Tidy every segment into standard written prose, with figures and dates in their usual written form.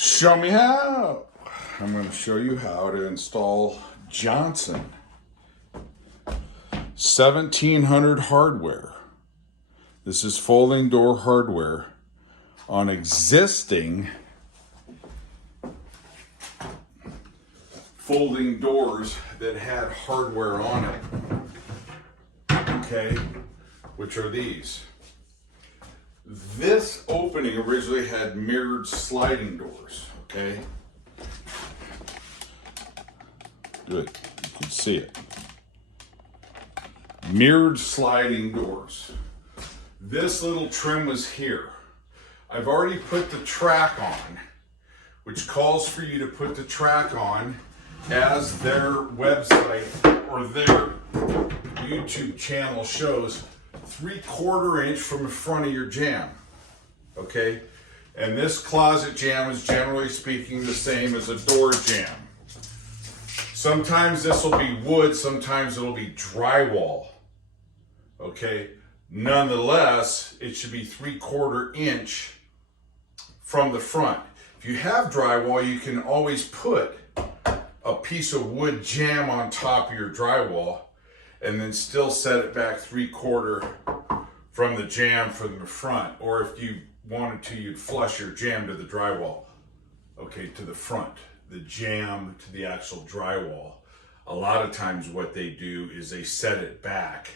Show me how. I'm going to show you how to install Johnson 1700 hardware. This is folding door hardware on existing folding doors that had hardware on it. Okay, which are these. This opening originally had mirrored sliding doors, okay? Good, you can see it. Mirrored sliding doors. This little trim was here. I've already put the track on, which calls for you to put the track on as their website or their YouTube channel shows, 3/4 inch from the front of your jamb, okay? And this closet jamb is generally speaking the same as a door jamb. Sometimes this will be wood, sometimes it'll be drywall, okay? Nonetheless, it should be 3/4 inch from the front. If you have drywall, you can always put a piece of wood jamb on top of your drywall and then still set it back 3/4 from the jamb from the front. Or if you wanted to, you'd flush your jamb to the drywall, okay, to the front, the jamb to the actual drywall. A lot of times what they do is they set it back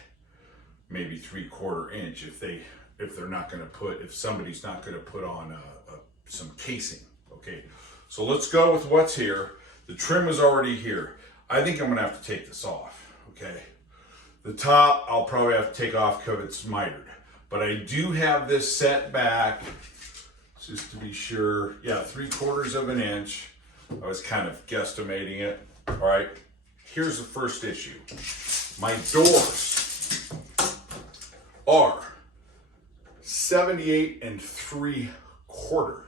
maybe 3/4 inch if they're not going to put, if somebody's not going to put on some casing, okay? So let's go with what's here. The trim is already here. I think I'm going to have to take this off, okay? The top, I'll probably have to take off because it's mitered. But I do have this set back, just to be sure. Yeah, 3/4 inch. I was kind of guesstimating it. All right, here's the first issue. My doors are 78 3/4.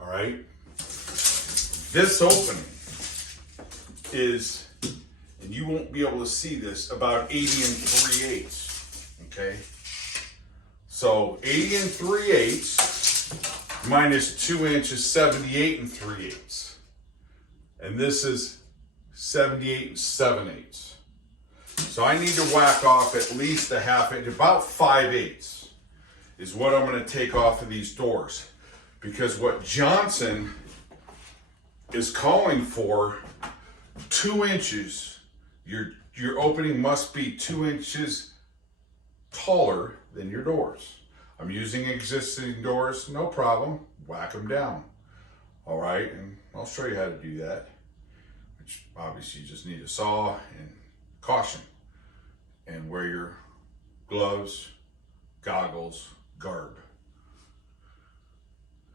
All right. This opening is, and you won't be able to see this, about 80 3/8, okay? So 80 3/8 minus 2 inches, 78 3/8. And this is 78 7/8. So I need to whack off at least a half inch, about 5/8 is what I'm gonna take off of these doors. Because what Johnson is calling for, 2 inches, your opening must be 2 inches taller than your doors. I'm using existing doors, no problem, whack them down. All right, and I'll show you how to do that, which obviously you just need a saw and caution, and wear your gloves, goggles, garb.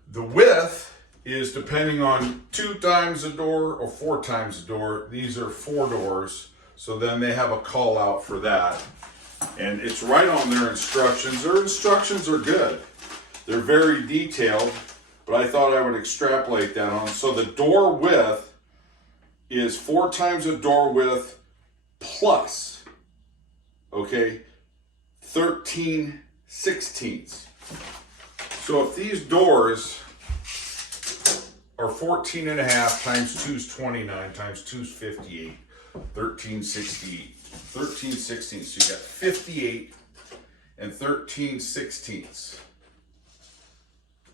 The width is depending on 2 times a door or 4 times a door. These are 4 doors, so then they have a call out for that. And it's right on their instructions. Their instructions are good. They're very detailed, but I thought I would extrapolate that on. So the door width is 4 times the door width plus, okay, 13/16. So if these doors are 14.5 times 2 is 29 times 2 is 58, 13/68, 13/16. So you got 58 and 13/16.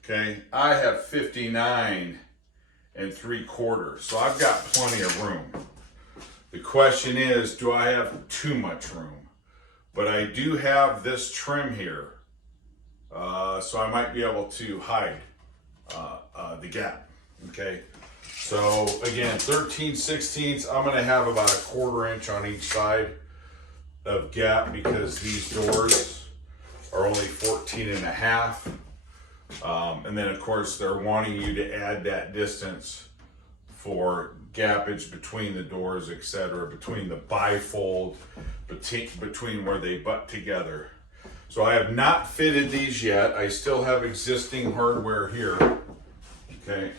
Okay, I have 59 3/4. So I've got plenty of room. The question is, do I have too much room? But I do have this trim here, so I might be able to hide the gap. Okay, so again, 13/16. I'm going to have about 1/4 inch on each side of gap because these doors are only 14.5. And then of course they're wanting you to add that distance for gappage between the doors, etc., between the bifold, between where they butt together. So I have not fitted these yet. I still have existing hardware here, okay,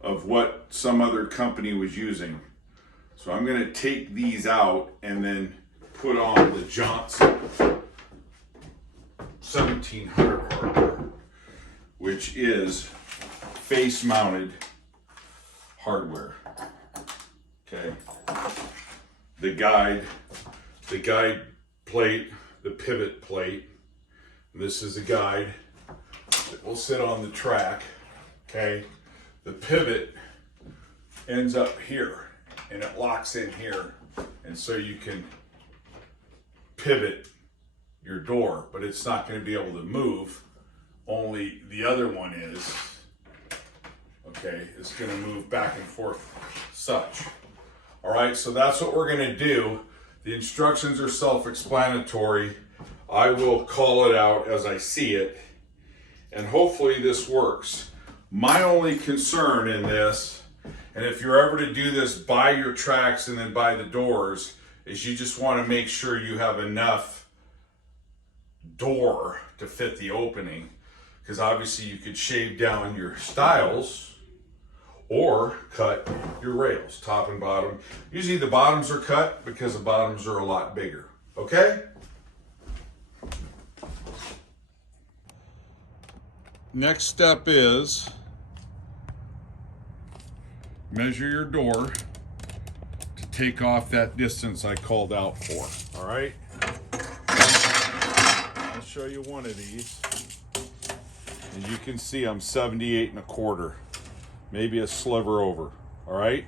of what some other company was using. So I'm going to take these out and then put on the Johnson 1700 hardware. which is face mounted hardware. Okay. The guide plate, the pivot plate. This is a guide that will sit on the track. Okay. The pivot ends up here and it locks in here. And so you can pivot your door, but it's not going to be able to move. Only the other one is. Okay, it's going to move back and forth such. All right, so that's what we're going to do. The instructions are self-explanatory. I will call it out as I see it, and hopefully this works. My only concern in this, and if you're ever to do this, buy your tracks and then buy the doors, is you just want to make sure you have enough door to fit the opening, because obviously you could shave down your stiles or cut your rails, top and bottom. Usually the bottoms are cut because the bottoms are a lot bigger, okay? Next step is measure your door to take off that distance I called out for, all right? I'll show you one of these. As you can see, I'm 78 1/4, maybe a sliver over, all right?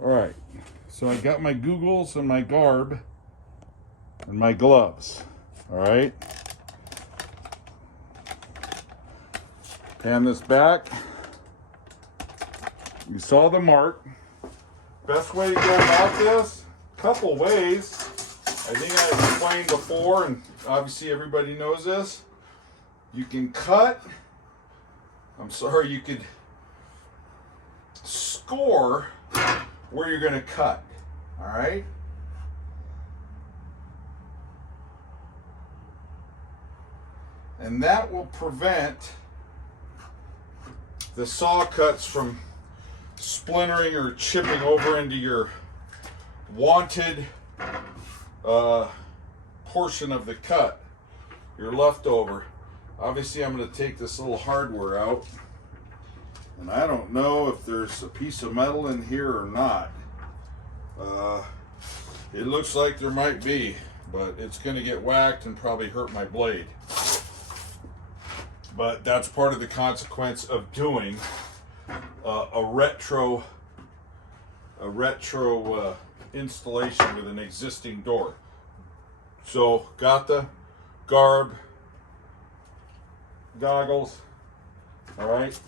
All right, so I got my googles and my garb and my gloves, all right? Pan this back. You saw the mark. Best way to go about this, couple ways. I think I explained before, and obviously everybody knows this. You can cut, you could score where you're going to cut, all right? And that will prevent the saw cuts from splintering or chipping over into your wanted portion of the cut, your leftover. Obviously I'm going to take this little hardware out, and I don't know if there's a piece of metal in here or not. It looks like there might be, but it's going to get whacked and probably hurt my blade. But that's part of the consequence of doing a retro installation with an existing door. So got the garb, goggles, all right.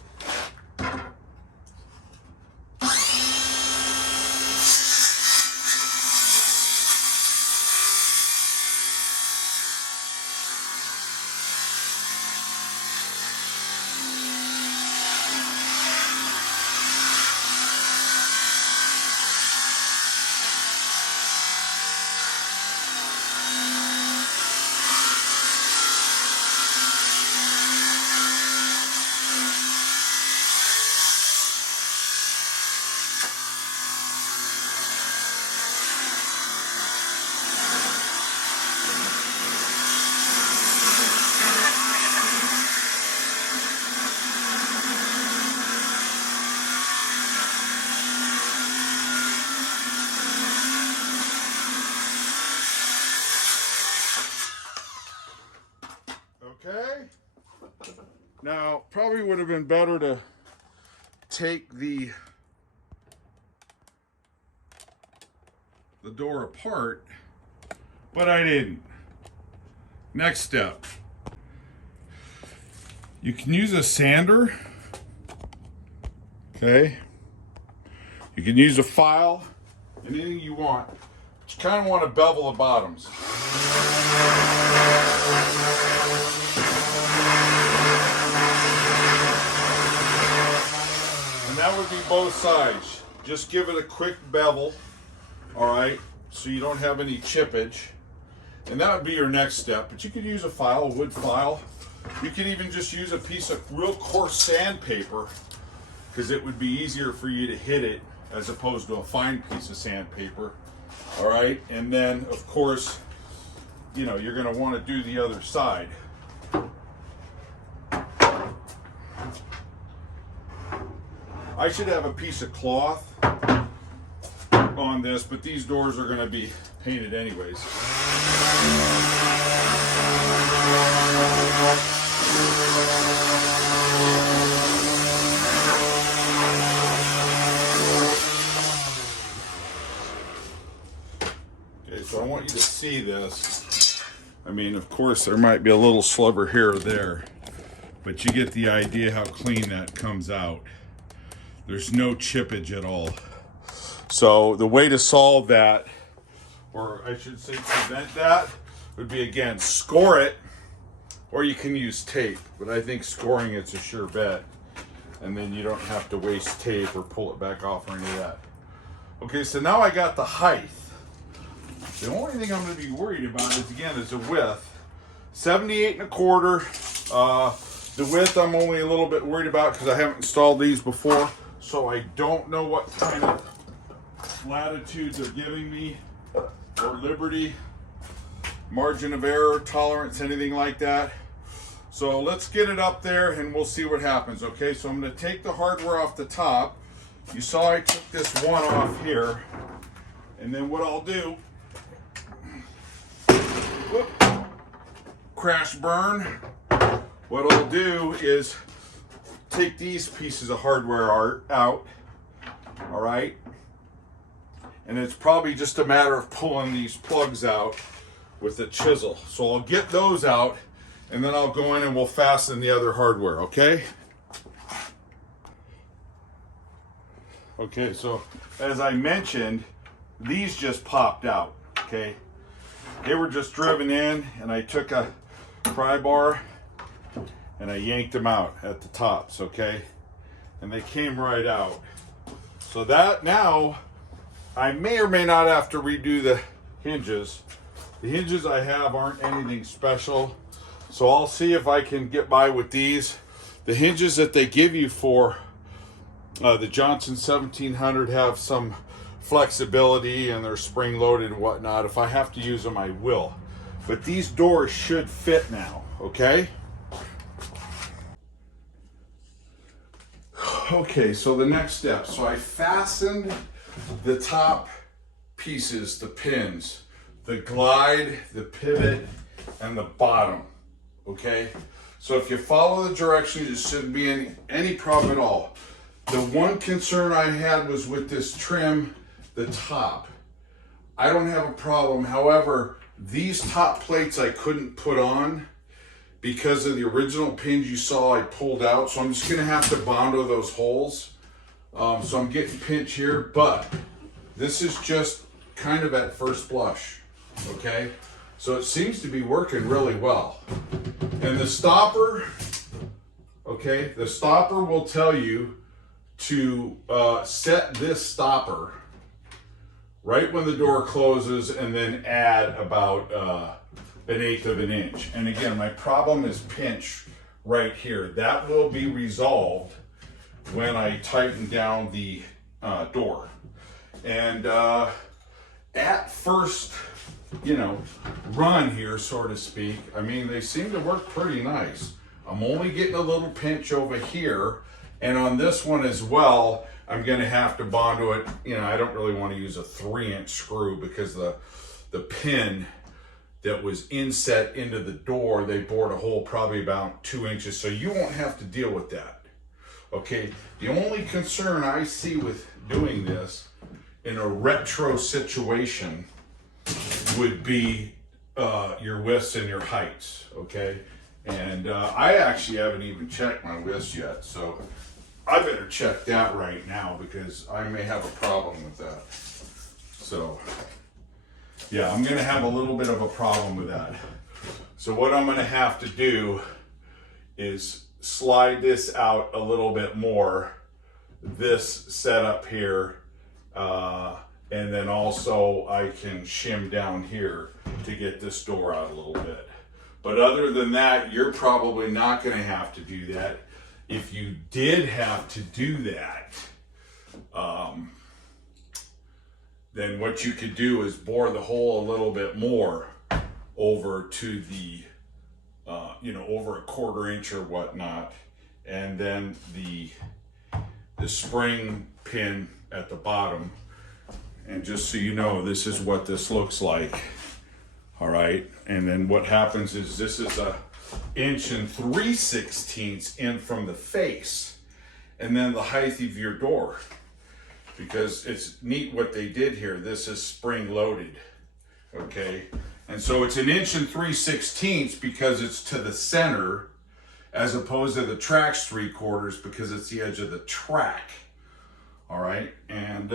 Okay. Now, probably would have been better to take the door apart, but I didn't. Next step. You can use a sander. Okay. You can use a file, anything you want. But you kind of want to bevel the bottoms. And that would be both sides. Just give it a quick bevel, all right, so you don't have any chippage. And that would be your next step. But you could use a file, a wood file. You could even just use a piece of real coarse sandpaper, because it would be easier for you to hit it as opposed to a fine piece of sandpaper. All right, and then of course, you know, you're going to want to do the other side. I should have a piece of cloth on this, but these doors are going to be painted anyways. Okay, so I want you to see this. I mean, of course, there might be a little sliver here or there, but you get the idea how clean that comes out. There's no chippage at all. So the way to solve that, or I should say prevent that, would be, again, score it, or you can use tape. But I think scoring it's a sure bet. And then you don't have to waste tape or pull it back off or any of that. Okay, so now I got the height. The only thing I'm going to be worried about is, again, is the width. 78 1/4. The width I'm only a little bit worried about because I haven't installed these before. So I don't know what kind of latitudes they're giving me, or liberty, margin of error, tolerance, anything like that. So let's get it up there and we'll see what happens. Okay, so I'm going to take the hardware off the top. You saw I took this one off here, and then what I'll do, whoop, crash burn, what I'll do is take these pieces of hardware out, all right? And it's probably just a matter of pulling these plugs out with a chisel. So I'll get those out, and then I'll go in and we'll fasten the other hardware, okay? Okay, so as I mentioned, these just popped out, okay? They were just driven in, and I took a pry bar and I yanked them out at the tops, okay? And they came right out. So that now, I may or may not have to redo the hinges. The hinges I have aren't anything special, so I'll see if I can get by with these. The hinges that they give you for the Johnson 1700 have some flexibility and they're spring loaded and whatnot. If I have to use them, I will. But these doors should fit now, okay? Okay, so the next step. So I fastened the top pieces, the pins, the glide, the pivot, and the bottom, okay? So if you follow the directions, there shouldn't be any problem at all. The one concern I had was with this trim, the top. I don't have a problem. However, these top plates I couldn't put on because of the original pins you saw I pulled out. So I'm just gonna have to bondo those holes. So I'm getting pinch here, but this is just kind of at first blush, okay? So it seems to be working really well. And the stopper, okay, the stopper will tell you to set this stopper right when the door closes and then add about 1/8 of an inch. And again, my problem is pinch right here. That will be resolved when I tighten down the door. And at first, you know, run here, so to speak, I mean, they seem to work pretty nice. I'm only getting a little pinch over here, and on this one as well, I'm gonna have to bondo it. You know, I don't really want to use a 3-inch screw because the pin that was inset into the door, they bored a hole probably about 2 inches, so you won't have to deal with that. Okay, the only concern I see with doing this in a retro situation would be your widths and your heights, okay? And I actually haven't even checked my widths yet, so I better check that right now because I may have a problem with that. So, yeah, I'm gonna have a little bit of a problem with that. So what I'm gonna have to do is slide this out a little bit more, this setup here, and then also I can shim down here to get this door out a little bit. But other than that, you're probably not gonna have to do that. If you did have to do that, then what you could do is bore the hole a little bit more over to the, over a 1/4 inch or whatnot. And then the spring pin at the bottom. And just so you know, this is what this looks like. All right. And then what happens is this is a 1 3/16 inches in from the face. And then the height of your door. Because it's neat what they did here. This is spring loaded. Okay. And so it's 1 3/16 inches because it's to the center, as opposed to the track's 3/4 because it's the edge of the track. All right. And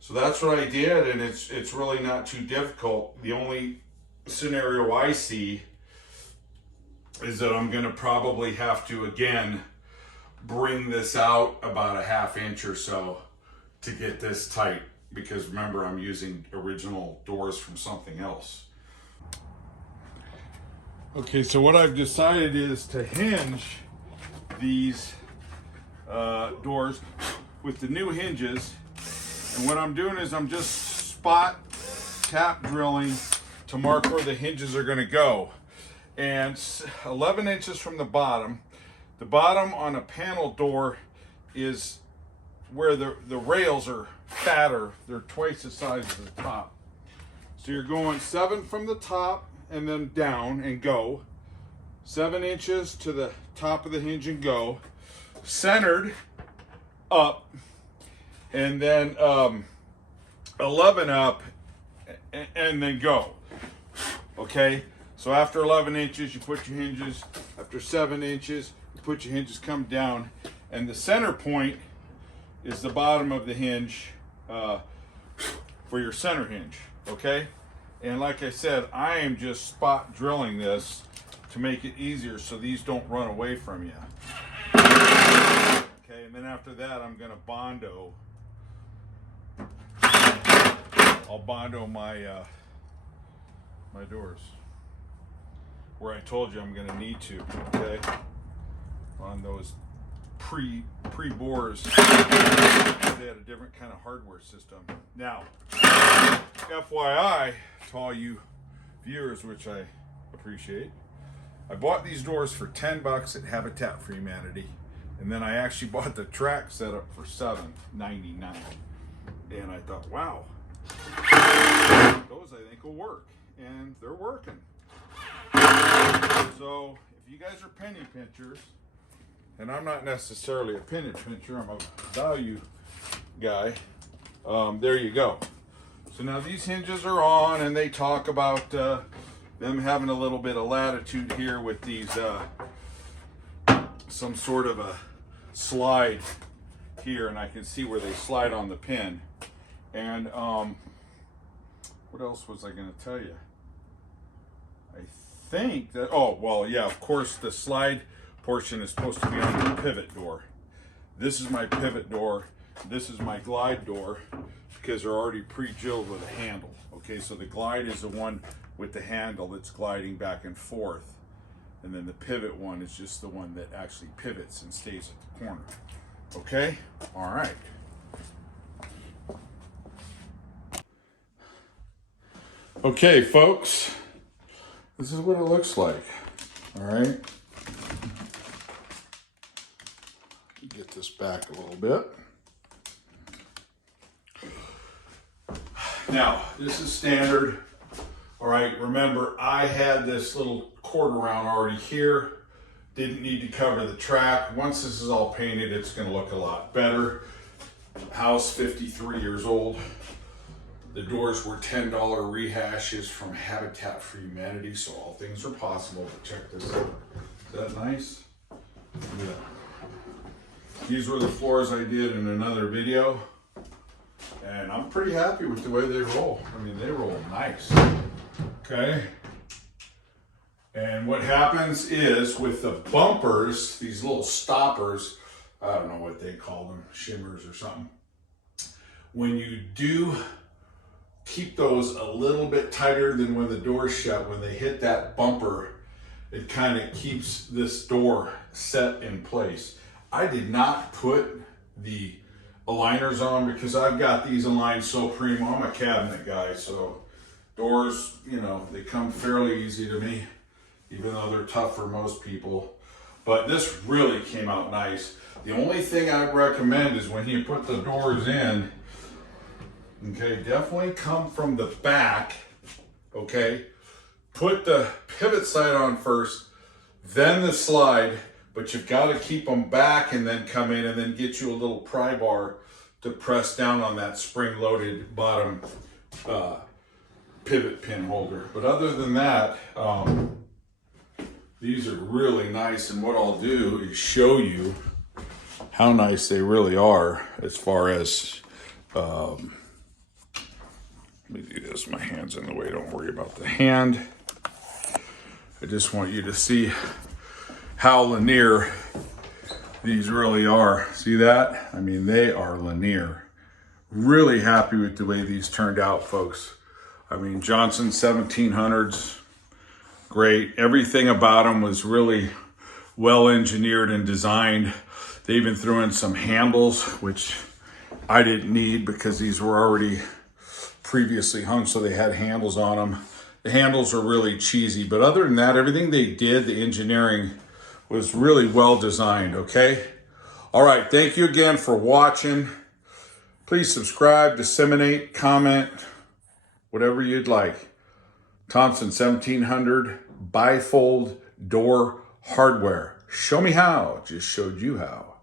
so that's what I did, and it's really not too difficult. The only scenario I see is that I'm going to probably have to, again, bring this out about a 1/2 inch or so to get this tight, because remember, I'm using original doors from something else. Okay, so what I've decided is to hinge these doors with the new hinges. And what I'm doing is I'm just spot tap drilling to mark where the hinges are going to go. And 11 inches from the bottom on a panel door is where the rails are fatter. They're twice the size of the top. So you're going 7 from the top and then down and go. 7 inches to the top of the hinge and go. Centered up. And then 11 up and then go. Okay, so after 11 inches, you put your hinges. After 7 inches, you put your hinges, come down. And the center point is the bottom of the hinge for your center hinge. Okay, and like I said, I am just spot drilling this to make it easier so these don't run away from you. Okay, and then after that, I'm going to Bondo. I'll Bondo my my doors where I told you I'm going to need to. Okay, on those pre-bores, they had a different kind of hardware system. Now, FYI to all you viewers, which I appreciate, I bought these doors for $10 at Habitat for Humanity, and then I actually bought the track setup for $7.99. And I thought, wow, those I think will work, and they're working. So if you guys are penny pinchers, and I'm not necessarily a penny pincher, I'm a value guy, there you go. So now these hinges are on, and they talk about them having a little bit of latitude here with these, some sort of a slide here, and I can see where they slide on the pin. And what else was I going to tell you? I think that, oh, well, yeah, of course, the slide portion is supposed to be on the pivot door. This is my pivot door. This is my glide door, because they're already pre-drilled with a handle. Okay, so the glide is the one with the handle that's gliding back and forth. And then the pivot one is just the one that actually pivots and stays at the corner. Okay, all right. Okay, folks, this is what it looks like. All right. Get this back a little bit. Now, this is standard. All right, remember, I had this little quarter round already here. Didn't need to cover the track. Once this is all painted, it's going to look a lot better. House 53 years old. The doors were $10 rehashes from Habitat for Humanity, so all things are possible. But check this out. Is that nice? Yeah. These were the floors I did in another video, and I'm pretty happy with the way they roll. I mean, they roll nice. Okay. And what happens is with the bumpers, these little stoppers, I don't know what they call them, shimmers or something. When you do keep those a little bit tighter than when the door's shut, when they hit that bumper, it kind of keeps this door set in place. I did not put the aligners on because I've got these aligned so primo. I'm a cabinet guy, so doors, you know, they come fairly easy to me, even though they're tough for most people. But this really came out nice. The only thing I'd recommend is when you put the doors in, okay, definitely come from the back, okay? Put the pivot side on first, then the slide, but you've got to keep them back and then come in and then get you a little pry bar to press down on that spring-loaded bottom pivot pin holder. But other than that, these are really nice, and what I'll do is show you how nice they really are as far as, let me do this, my hand's in the way, don't worry about the hand. I just want you to see how linear these really are. See that? I mean, they are linear. Really happy with the way these turned out, folks. I mean, Johnson 1700s, great. Everything about them was really well engineered and designed. They even threw in some handles, which I didn't need because these were already previously hung, so they had handles on them. The handles are really cheesy, but other than that, everything they did, the engineering was really well designed, okay? All right, thank you again for watching. Please subscribe, disseminate, comment, whatever you'd like. Thompson 1700 bifold door hardware. Show me how, just showed you how.